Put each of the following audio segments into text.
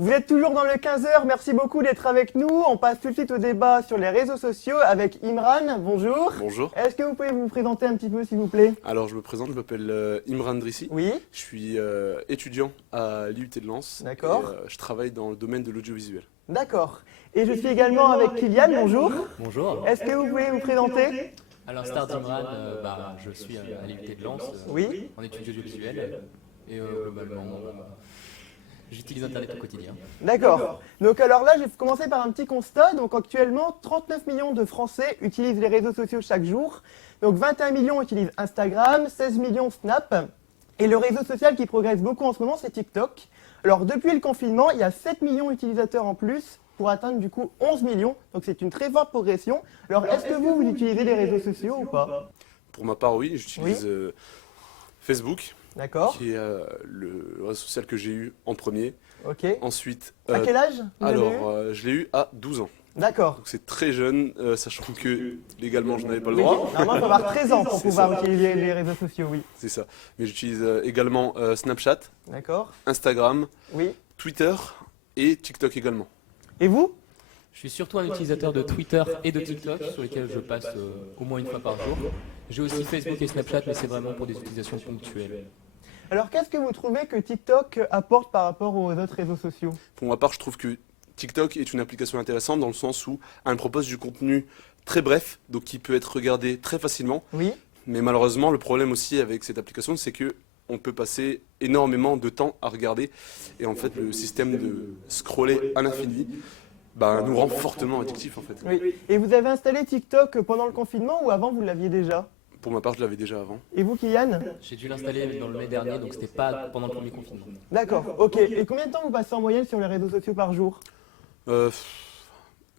Vous êtes toujours dans le 15h, merci beaucoup d'être avec nous. On passe tout de suite au débat sur les réseaux sociaux avec Imran. Bonjour. Bonjour. Est-ce que vous pouvez vous présenter un petit peu s'il vous plaît? Alors je me présente, je m'appelle Imran Drissi. Oui. Je suis étudiant à l'IUT de Lens. D'accord. Et, je travaille dans le domaine de l'audiovisuel. D'accord. Et je suis également avec Kylian, bonjour. Bonjour. Est-ce que vous pouvez vous présenter? À l'instar d'Imran, je suis à l'IUT de Lens Oui. en études audiovisuelles et globalement, j'utilise Internet au quotidien. D'accord. Donc alors là, je vais commencer par un petit constat. Donc actuellement, 39 millions de Français utilisent les réseaux sociaux chaque jour. Donc 21 millions utilisent Instagram, 16 millions Snap. Et le réseau social qui progresse beaucoup en ce moment, c'est TikTok. Alors depuis le confinement, il y a 7 millions d'utilisateurs en plus pour atteindre du coup 11 millions. Donc c'est une très forte progression. Alors est-ce que vous utilisez les réseaux sociaux ou pas? Pour ma part, oui, j'utilise Facebook, D'accord. qui est le réseau social que j'ai eu en premier. Ok. Ensuite, À quel âge vous l'avez eu je l'ai eu à 12 ans. D'accord. Donc c'est très jeune, sachant que légalement je n'avais pas le Oui. droit. Normalement, il faut avoir 13 ans pour C'est pouvoir ça. utiliser les réseaux sociaux, oui. C'est ça. Mais j'utilise également Snapchat, D'accord. Instagram, Oui. Twitter et TikTok également. Et vous? Je suis surtout un utilisateur de Twitter et de TikTok sur lesquels je passe au moins une fois par jour. J'ai aussi Facebook et Snapchat, mais c'est vraiment pour des utilisations ponctuelles. Alors, qu'est-ce que vous trouvez que TikTok apporte par rapport aux autres réseaux sociaux? Pour ma part, je trouve que TikTok est une application intéressante dans le sens où elle propose du contenu très bref, donc qui peut être regardé très facilement. Oui. Mais malheureusement, le problème aussi avec cette application, c'est que on peut passer énormément de temps à regarder. Et en fait, le système de scroller à l'infini nous rend fortement addictifs en fait. Oui. Et vous avez installé TikTok pendant le confinement ou avant vous l'aviez déjà? Pour ma part, je l'avais déjà avant. Et vous, Kylian? J'ai dû l'installer dans le mai dernier, donc c'était pas pendant le premier confinement. D'accord, ok. Et combien de temps vous passez en moyenne sur les réseaux sociaux par jour?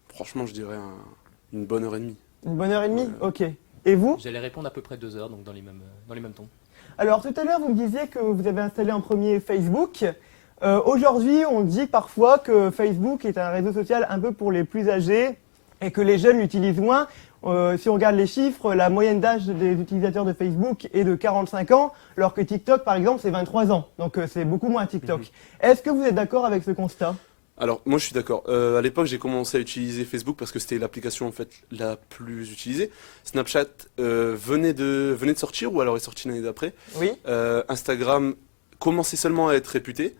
Franchement, je dirais une bonne heure et demie. Une bonne heure et demie? Ok. Et vous? J'allais répondre à peu près 2 heures, donc dans les mêmes tons. Alors, tout à l'heure, vous me disiez que vous avez installé en premier Facebook. Aujourd'hui, on dit parfois que Facebook est un réseau social un peu pour les plus âgés et que les jeunes l'utilisent moins. Si on regarde les chiffres, la moyenne d'âge des utilisateurs de Facebook est de 45 ans, alors que TikTok, par exemple, c'est 23 ans. Donc, c'est beaucoup moins TikTok. Est-ce que vous êtes d'accord avec ce constat? Alors, moi je suis d'accord. À l'époque, j'ai commencé à utiliser Facebook parce que c'était l'application en fait la plus utilisée. Snapchat venait de sortir ou alors est sorti l'année d'après. Oui. Instagram commençait seulement à être réputé.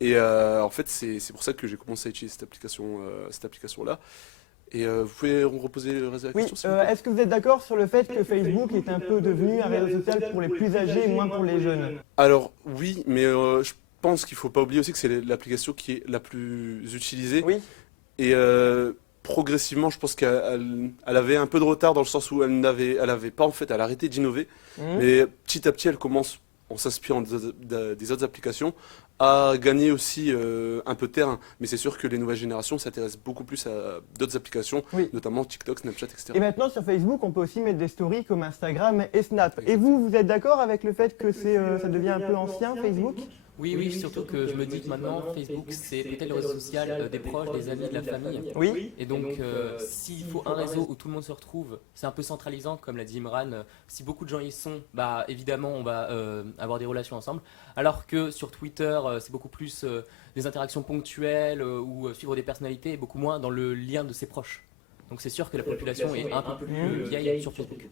Et en fait, c'est pour ça que j'ai commencé à utiliser cette application-là. Et vous pouvez reposer le reste de la Oui, question s'il vous plaît. est-ce que vous êtes d'accord sur le fait que Facebook est un peu devenu un réseau social pour les plus âgés et moins pour les jeunes? Alors oui, mais je pense qu'il ne faut pas oublier aussi que c'est l'application qui est la plus utilisée. Oui. Et progressivement, je pense qu'elle avait un peu de retard dans le sens où elle avait pas en fait, elle a arrêté d'innover. Mais petit à petit, elle commence, en s'inspirant des autres applications, à gagner aussi un peu de terrain. Mais c'est sûr que les nouvelles générations s'intéressent beaucoup plus à d'autres applications, Oui. notamment TikTok, Snapchat, etc. Et maintenant, sur Facebook, on peut aussi mettre des stories comme Instagram et Snap. Et vous êtes d'accord avec le fait que ça devient un peu ancien, Facebook? Oui, surtout que je me dis que maintenant, Facebook, c'est peut-être le réseau social des proches, des amis, de la famille. Oui. Et donc, s'il faut un réseau où tout le monde se retrouve, c'est un peu centralisant, comme l'a dit Imran. Si beaucoup de gens y sont, évidemment, on va avoir des relations ensemble. Alors que sur Twitter, c'est beaucoup plus des interactions ponctuelles ou suivre des personnalités et beaucoup moins dans le lien de ses proches. Donc, c'est sûr que la population est un peu plus vieille sur Facebook.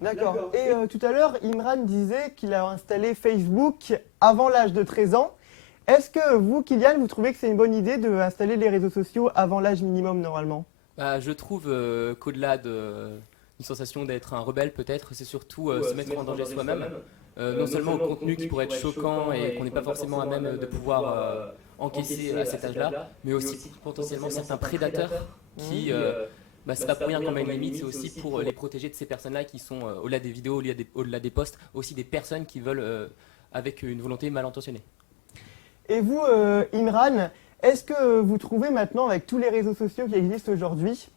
D'accord. Et tout à l'heure, Imran disait qu'il a installé Facebook avant l'âge de 13 ans. Est-ce que vous, Kylian, vous trouvez que c'est une bonne idée d'installer les réseaux sociaux avant l'âge minimum normalement? Je trouve qu'au-delà d'une sensation d'être un rebelle peut-être, c'est surtout se mettre en danger soi-même. Non seulement au contenu qui pourrait être choquant et qu'on n'est pas forcément à même de pouvoir encaisser à cet âge-là, mais aussi potentiellement certains prédateurs qui... c'est pas pour rien qu'on met une limite, c'est aussi pour les protéger de ces personnes-là qui sont, au-delà des vidéos, au-delà des posts, aussi des personnes qui veulent, avec une volonté mal intentionnée. Et vous, Imran, est-ce que vous trouvez maintenant, avec tous les réseaux sociaux qui existent aujourd'hui,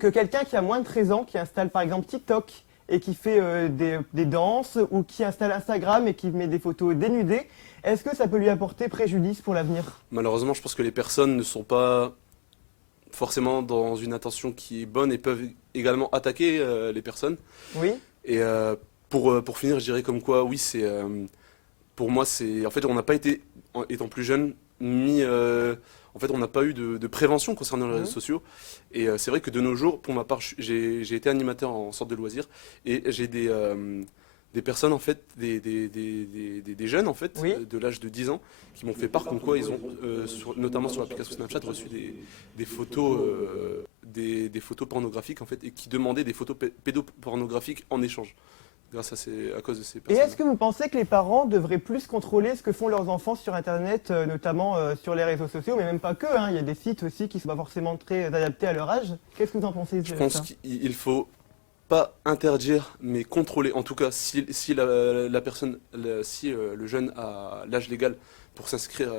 que quelqu'un qui a moins de 13 ans, qui installe par exemple TikTok et qui fait des danses, ou qui installe Instagram et qui met des photos dénudées, est-ce que ça peut lui apporter préjudice pour l'avenir? Malheureusement, je pense que les personnes ne sont pas forcément dans une intention qui est bonne et peuvent également attaquer les personnes. Oui. Et pour finir, je dirais comme quoi, oui, pour moi, en fait, on n'a pas été, étant plus jeune, mis en fait, on n'a pas eu de prévention concernant les réseaux sociaux. Et c'est vrai que de nos jours, pour ma part, j'ai été animateur en centre de loisirs et j'ai des personnes, en fait, des jeunes, en fait, de l'âge de 10 ans, qui m'ont fait part comme quoi ils ont, notamment sur l'application Snapchat, reçu des photos, des photos pornographiques, en fait, et qui demandaient des photos pédopornographiques en échange. À cause de ces Et personnes. est-ce que vous pensez que les parents devraient plus contrôler ce que font leurs enfants sur Internet, notamment sur les réseaux sociaux, mais même pas que, hein, il y a des sites aussi qui ne sont pas forcément très adaptés à leur âge. Qu'est-ce que vous en pensez de ça? Je pense qu'il faut pas interdire, mais contrôler. En tout cas, si la personne, si le jeune a l'âge légal pour s'inscrire,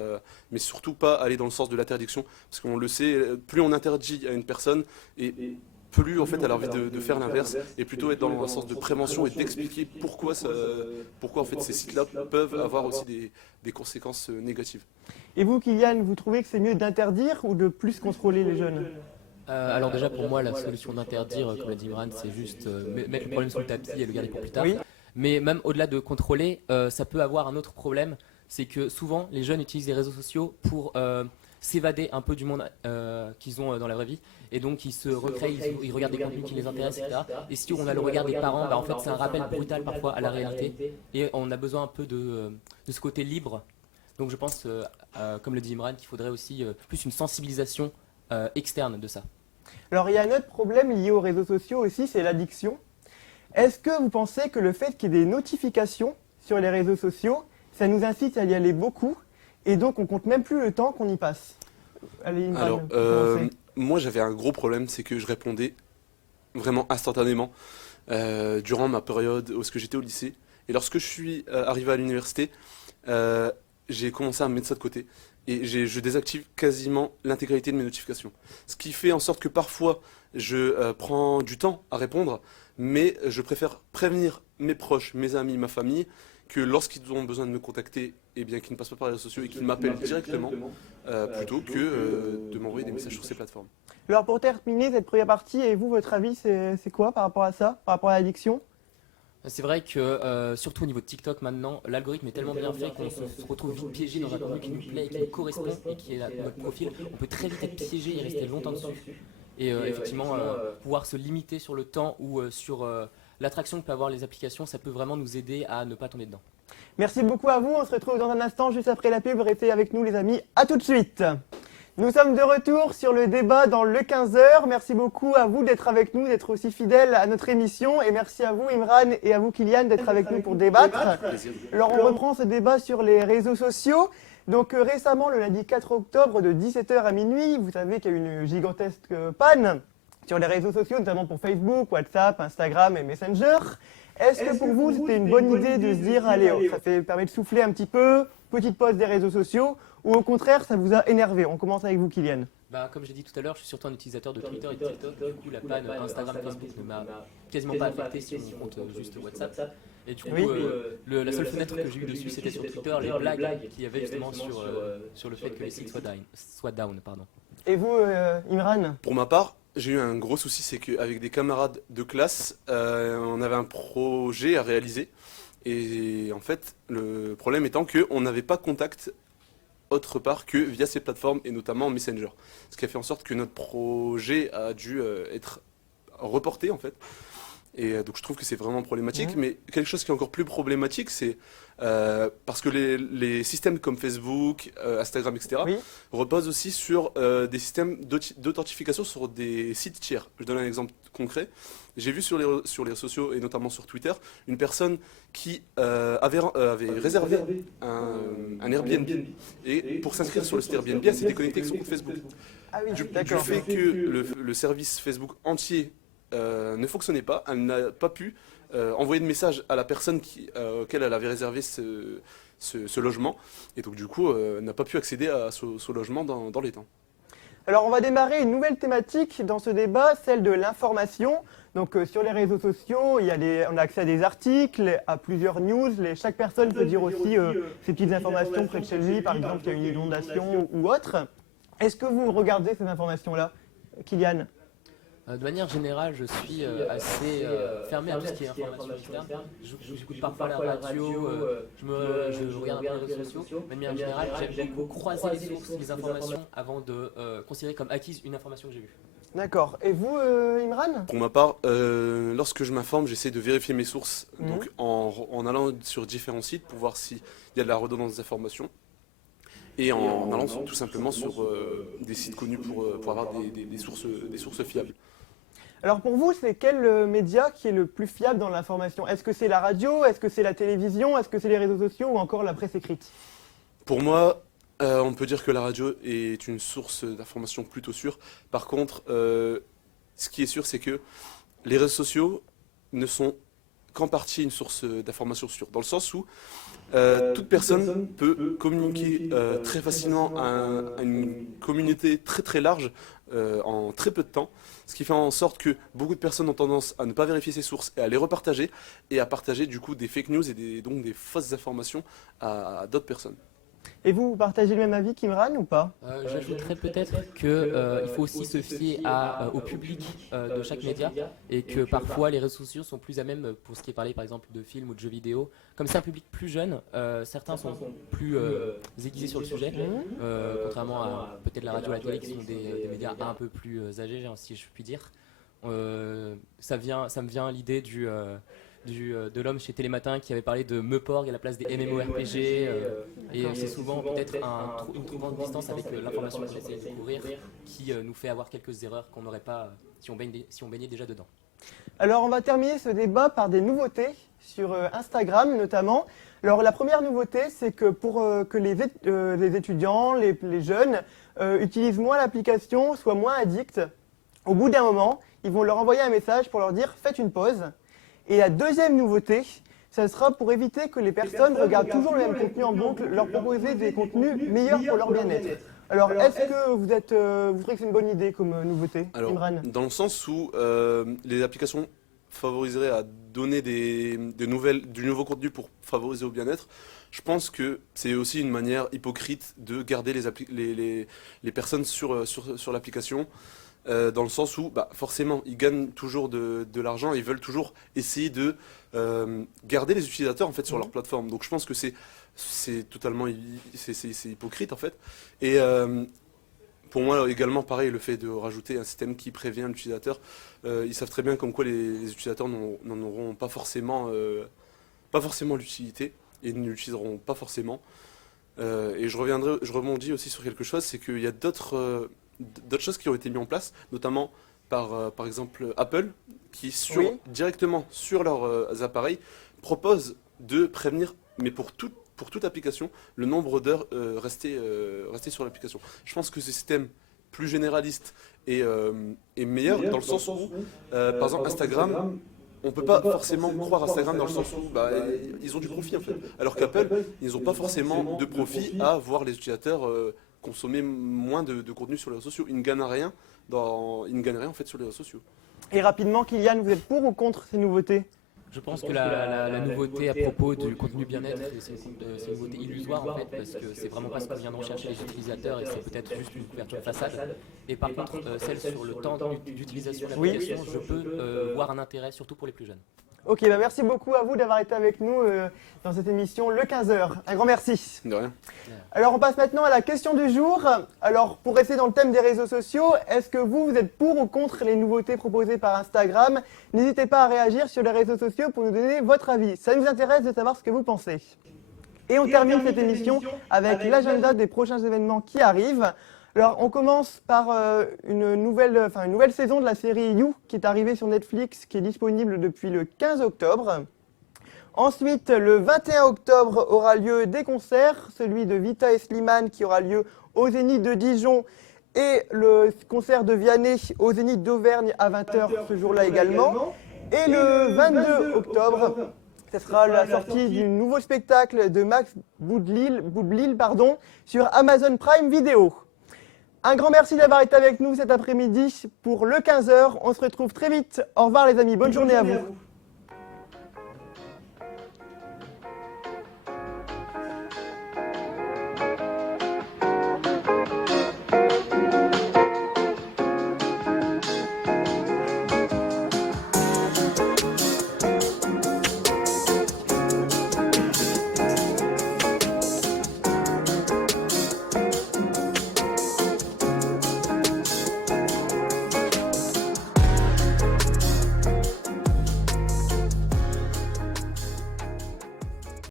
mais surtout pas aller dans le sens de l'interdiction, parce qu'on le sait, plus on interdit à une personne, et plus en fait elle a envie de faire l'inverse, et plutôt être dans un sens de prévention et d'expliquer pourquoi en fait ces sites-là peuvent avoir aussi des conséquences négatives. Et vous, Kylian, vous trouvez que c'est mieux d'interdire ou de plus contrôler les jeunes? Alors déjà pour moi la solution d'interdire, comme l'a dit Imran, c'est juste mettre le problème sous le tapis et le garder pour plus tard. Oui. Mais même au-delà de contrôler, ça peut avoir un autre problème, c'est que souvent les jeunes utilisent les réseaux sociaux pour s'évader un peu du monde qu'ils ont dans la vraie vie, et donc ils se recréent, ils regardent des contenus qui les intéressent, etc. Et si on a le regard des parents, en fait c'est un rappel brutal parfois à la réalité, et on a besoin un peu de ce côté libre. Donc je pense, comme le dit Imran, qu'il faudrait aussi plus une sensibilisation externe de ça. Alors il y a un autre problème lié aux réseaux sociaux aussi, c'est l'addiction. Est-ce que vous pensez que le fait qu'il y ait des notifications sur les réseaux sociaux, ça nous incite à y aller beaucoup, et donc on compte même plus le temps qu'on y passe? Allez, Imran, Alors, commencez. moi j'avais un gros problème, c'est que je répondais vraiment instantanément durant ma période où j'étais au lycée. Et lorsque je suis arrivé à l'université, j'ai commencé à mettre ça de côté. Et je désactive quasiment l'intégralité de mes notifications. Ce qui fait en sorte que parfois, je prends du temps à répondre, mais je préfère prévenir mes proches, mes amis, ma famille, que lorsqu'ils ont besoin de me contacter, eh bien, qu'ils ne passent pas par les réseaux sociaux et qu'ils m'appellent directement, plutôt que de m'envoyer des messages sur ces plateformes. Alors pour terminer cette première partie, et vous, votre avis, c'est quoi par rapport à ça, par rapport à l'addiction? C'est vrai que, surtout au niveau de TikTok maintenant, l'algorithme est tellement bien fait qu'on se retrouve vite piégé dans un contenu qui nous plaît, qui nous correspond et qui est notre profil. On peut très vite être piégé et rester longtemps dessus. Et effectivement, pouvoir se limiter sur le temps ou sur l'attraction que peut avoir les applications, ça peut vraiment nous aider à ne pas tomber dedans. Merci beaucoup à vous, on se retrouve dans un instant juste après la pub. Restez avec nous les amis, à tout de suite. Nous sommes de retour sur le débat dans le 15h. Merci beaucoup à vous d'être avec nous, d'être aussi fidèles à notre émission. Et merci à vous Imran et à vous Kylian d'être avec nous pour débattre. Alors on reprend ce débat sur les réseaux sociaux. Donc récemment, le lundi 4 octobre de 17h à minuit, vous savez qu'il y a eu une gigantesque panne sur les réseaux sociaux, notamment pour Facebook, WhatsApp, Instagram et Messenger. Est-ce que pour vous c'était une bonne idée de se dire allez, ça permet de souffler un petit peu, petite pause des réseaux sociaux, ou au contraire ça vous a énervé? On commence avec vous Kylian. Comme j'ai dit tout à l'heure, je suis surtout un utilisateur de Twitter et de TikTok. Du coup, la panne Instagram et Facebook ne m'a quasiment pas affecté si on compte juste WhatsApp. Et du coup, la seule fenêtre que j'ai eue dessus, c'était sur Twitter, les blagues qu'il y avait justement sur le fait que les sites soient down. Et vous, Imran? Pour ma part, j'ai eu un gros souci, c'est qu'avec des camarades de classe, on avait un projet à réaliser. Et en fait, le problème étant qu'on n'avait pas contact autre part que via ces plateformes et notamment Messenger. Ce qui a fait en sorte que notre projet a dû être reporté en fait. Et donc je trouve que c'est vraiment problématique. Mais quelque chose qui est encore plus problématique, c'est parce que les systèmes comme Facebook, Instagram, etc. reposent aussi sur des systèmes d'authentification sur des sites tiers. Je donne un exemple concret. J'ai vu sur les réseaux sociaux et notamment sur Twitter une personne qui avait réservé un Airbnb et pour s'inscrire sur le site Airbnb, elle s'est déconnectée avec son compte Facebook. Ah oui, Du d'accord. fait que le service Facebook entier ne fonctionnait pas, elle n'a pas pu envoyer de message à la personne auquel elle avait réservé ce logement et donc du coup n'a pas pu accéder à ce logement dans les temps. Alors on va démarrer une nouvelle thématique dans ce débat, celle de l'information. Donc sur les réseaux sociaux, on a accès à des articles, à plusieurs news. Chaque personne peut dire aussi ses petites informations près de chez lui, par exemple qu'il y a une inondation ou autre. Est-ce que vous regardez ces informations-là, Kylian? De manière générale, je suis assez fermé à tout ce qui est information externe. J'écoute parfois la radio, je regarde un peu les réseaux sociaux. Mais de manière générale, j'aime beaucoup croiser les sources, les informations avant de considérer comme acquise une information que j'ai vue. D'accord. Et vous, Imran? Pour ma part, lorsque je m'informe, j'essaie de vérifier mes sources, donc en allant sur différents sites pour voir s'il y a de la redondance d'informations, et en allant tout simplement sur des sites connus pour avoir des sources fiables. Alors pour vous, c'est quel média qui est le plus fiable dans l'information? Est-ce que c'est la radio? Est-ce que c'est la télévision? Est-ce que c'est les réseaux sociaux ou encore la presse écrite? Pour moi, on peut dire que la radio est une source d'information plutôt sûre. Par contre, ce qui est sûr, c'est que les réseaux sociaux ne sont qu'en partie une source d'information sûre, dans le sens où toute personne peut communiquer très facilement à une communauté très très large en très peu de temps, ce qui fait en sorte que beaucoup de personnes ont tendance à ne pas vérifier ces sources et à les repartager et à partager du coup des fake news et donc des fausses informations à d'autres personnes. Et vous partagez le même avis qu'Imran ou pas? J'ajouterais peut-être qu'il faut aussi se fier au public de chaque média et que parfois les réseaux sociaux sont plus à même pour ce qui est parlé par exemple de films ou de jeux vidéo. Comme c'est un public plus jeune, certains sont plus aiguisés sur le sujet, contrairement à peut-être la radio ou la télé qui sont des médias un peu plus âgés, si je puis dire. Ça me vient à l'idée de l'homme chez Télématin qui avait parlé de Meuporg à la place des MMORPG et c'est souvent peut-être une trop grande distance avec l'information qu'on essaie de découvrir qui nous fait avoir quelques erreurs qu'on n'aurait pas si on baignait déjà dedans. Alors on va terminer ce débat par des nouveautés sur Instagram notamment. Alors la première nouveauté, c'est que pour que les étudiants, les jeunes utilisent moins l'application, soient moins addicts, au bout d'un moment, ils vont leur envoyer un message pour leur dire « faites une pause ». Et la deuxième nouveauté, ça sera pour éviter que les personnes regardent toujours le même contenu en boucle, leur proposer des contenus meilleurs pour leur bien-être. Alors, est-ce que vous trouvez que c'est une bonne idée comme nouveauté, Imran? Dans le sens où les applications favoriseraient à donner du nouveau contenu pour favoriser au bien-être, je pense que c'est aussi une manière hypocrite de garder les personnes sur l'application. Dans le sens où, forcément, ils gagnent toujours de l'argent, ils veulent toujours essayer de garder les utilisateurs en fait sur leur plateforme. Donc je pense que c'est totalement c'est hypocrite en fait. Et pour moi également pareil, le fait de rajouter un système qui prévient l'utilisateur, ils savent très bien comme quoi les utilisateurs n'en auront pas forcément l'utilité et ne l'utiliseront pas forcément. Et je rebondis aussi sur quelque chose, c'est qu'il y a d'autres choses qui ont été mises en place, notamment par exemple Apple, qui directement sur leurs appareils propose de prévenir, mais pour toute application, le nombre d'heures restées sur l'application. Je pense que ce système plus généraliste est meilleur dans le sens où, par exemple, Instagram, on ne peut pas forcément croire Instagram dans le sens où ils ont du profit en fait. Alors qu'Apple, ils n'ont pas forcément de profit à voir les utilisateurs consommer moins de contenu sur les réseaux sociaux. Ils ne gagnent rien en fait sur les réseaux sociaux. Et rapidement, Kylian, vous êtes pour ou contre ces nouveautés? Je pense que la nouveauté à propos du contenu bien-être, c'est une nouveauté illusoire en fait, parce que c'est vraiment pas ce que vient de rechercher les utilisateurs et c'est peut-être juste une couverture de façade. Et par contre, celle sur le temps d'utilisation de l'application, je peux voir un intérêt, surtout pour les plus jeunes. Ok, merci beaucoup à vous d'avoir été avec nous dans cette émission Le 15h. Un grand merci. De rien. Alors on passe maintenant à la question du jour. Alors pour rester dans le thème des réseaux sociaux, est-ce que vous êtes pour ou contre les nouveautés proposées par Instagram? N'hésitez pas à réagir sur les réseaux sociaux pour nous donner votre avis. Ça nous intéresse de savoir ce que vous pensez. Et on termine cette émission avec l'agenda des prochains événements qui arrivent. Alors on commence par une nouvelle saison de la série You qui est arrivée sur Netflix, qui est disponible depuis le 15 octobre. Ensuite, le 21 octobre aura lieu des concerts, celui de Vita et Slimane qui aura lieu au Zénith de Dijon et le concert de Vianney au Zénith d'Auvergne à 20h ce jour-là également. Et le 22 octobre, ce sera la sortie du nouveau spectacle de Max Boublil sur Amazon Prime Video. Un grand merci d'avoir été avec nous cet après-midi pour le 15h. On se retrouve très vite. Au revoir les amis, bonne journée à vous.